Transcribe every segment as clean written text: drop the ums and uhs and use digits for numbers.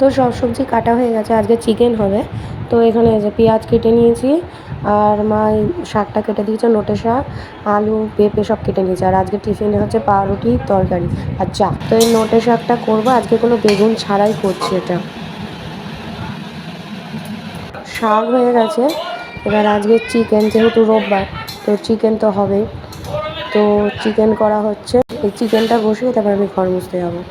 তো সব সবজি কাটা হয়ে গেছে, আজকে চিকেন হবে। তো এখানে যে পেঁয়াজ কেটে নিয়েছি, আর মা শাকটা কেটে দিয়েছে, নোটে শাক, আলু পেঁপে সব কেটে নিয়েছে। আর আজকে টিফিনে হচ্ছে পাউরুটি তরকারি আর চা। তো এই নোটে শাকটা করবো আজকে, কোনো বেগুন ছাড়াই করছি এটা। শাক হয়ে গেছে, এবার আজকে চিকেন, যেহেতু রোববার তো চিকেন তো হবেই। তো চিকেন করা হচ্ছে, এই চিকেনটা বসিয়ে তারপর আমি ঘর মুছতে যাবো।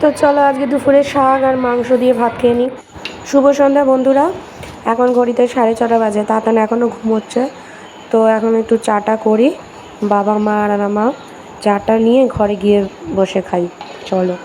তো চলো আজকে দুপুরে শাক আর মাংস দিয়ে ভাত খেয়ে নিই। শুভ সন্ধ্যা বন্ধুরা। এখন ঘড়িতে 6:30 বাজে, তাতান এখনও ঘুমোচ্ছে। তো এখন একটু চাটা করি, বাবা মা আর মা চাটা নিয়ে ঘরে গিয়ে বসে খাই। চলো।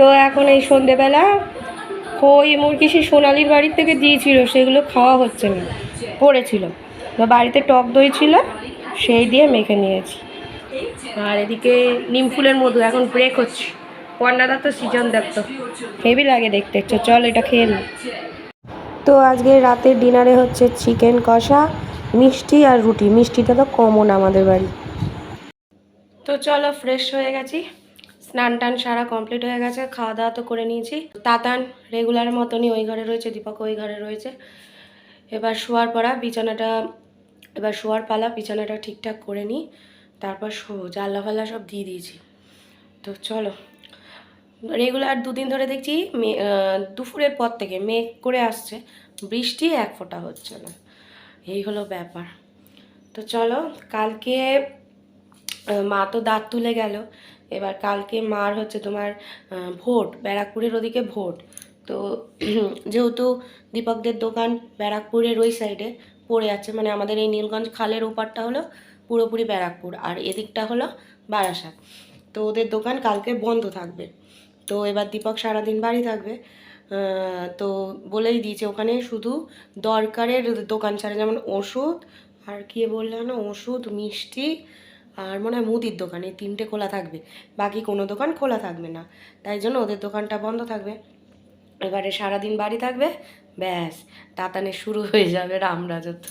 তো এখন এই সন্ধেবেলা ওই মুরগি সে সোনালির বাড়ির থেকে দিয়েছিল, সেগুলো খাওয়া হচ্ছে না, পড়েছিল। তো বাড়িতে টক দই ছিল, সেই দিয়ে মেখে নিয়েছি। আর এদিকে নিম ফুলের মধু এখন ব্রেক হচ্ছে। পর্ণাদা তো সিজন দেখতো, হেভি লাগে দেখতে। চল এটা খেয়ে নি। তো আজকে রাতের ডিনারে হচ্ছে চিকেন কষা, মিষ্টি আর রুটি। মিষ্টিটা তো কমন আমাদের বাড়ি। তো চলো, ফ্রেশ হয়ে গেছি, স্নান টান সারা কমপ্লিট হয়ে গেছে, খাওয়া দাওয়া তো করে নিয়েছি। তাতান রেগুলার মতনই ওই ঘরে রয়েছে, দীপক ওই ঘরে রয়েছে। এবার শোয়ার পালা, বিছানাটা এবার শোয়ার পালা, বিছানাটা ঠিকঠাক করে নিই, তারপর জানলা ফাল্লা সব দিয়ে দিয়েছি। তো চলো, রেগুলার 2 দিন ধরে দেখছি দুপুরের পর থেকে মেঘ করে আসছে, বৃষ্টি এক ফোঁটা হচ্ছে না, এই হলো ব্যাপার। তো চলো, কালকে মা তো দাঁত তুলে গেল, এবার কালকে মার হচ্ছে তোমার ভোট, ব্যারাকপুরের ওদিকে ভোট। তো যেহেতু দীপকদের দোকান ব্যারাকপুরের ওই সাইডে পড়ে যাচ্ছে, মানে আমাদের এই নীলগঞ্জ খালের ওপারটা হলো পুরোপুরি ব্যারাকপুর, আর এদিকটা হলো বারাসাত। তো ওদের দোকান কালকে বন্ধ থাকবে। তো এবার দীপক সারাদিন বাড়ি থাকবে। তো বলেই দিয়েছে ওখানে শুধু দরকারের দোকান ছাড়া, যেমন ওষুধ আর কি বললাম না, ওষুধ, মিষ্টি আর মনে হয় মুদির দোকান, এই 3টে খোলা থাকবে, বাকি কোনো দোকান খোলা থাকবে না। তাই জন্য ওদের দোকানটা বন্ধ থাকবে। এবারে সারাদিন বাড়ি থাকবে, ব্যাস তাতানে শুরু হয়ে যাবে রামরাজত্ব।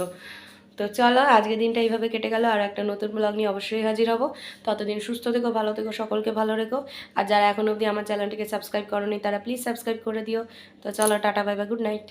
তো চলো, আজকের দিনটা এইভাবে কেটে গেল, আর একটা নতুন ব্লগ নিয়ে অবশ্যই হাজির হব। ততদিন সুস্থ থেকো, ভালো থেকো, সকলকে ভালো রেখো। আর যারা এখন অবধি আমার চ্যানেলটিকে সাবস্ক্রাইব করোনি তারা প্লিজ সাবস্ক্রাইব করে দিও। তো চলো, tata, bye bye, good night.